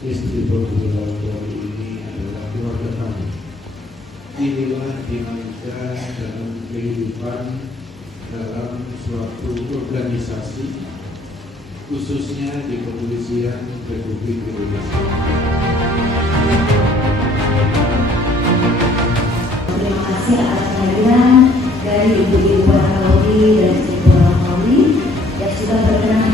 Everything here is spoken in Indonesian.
istri Warakauri ini adalah keluarga kami. Inilah dinamika dalam kehidupan dalam suatu organisasi, khususnya di Kepolisian Republik Indonesia. Terima kasih atas kehadiran dari Ibu Warakauri dan Ibu Warakauri yang sudah berkenan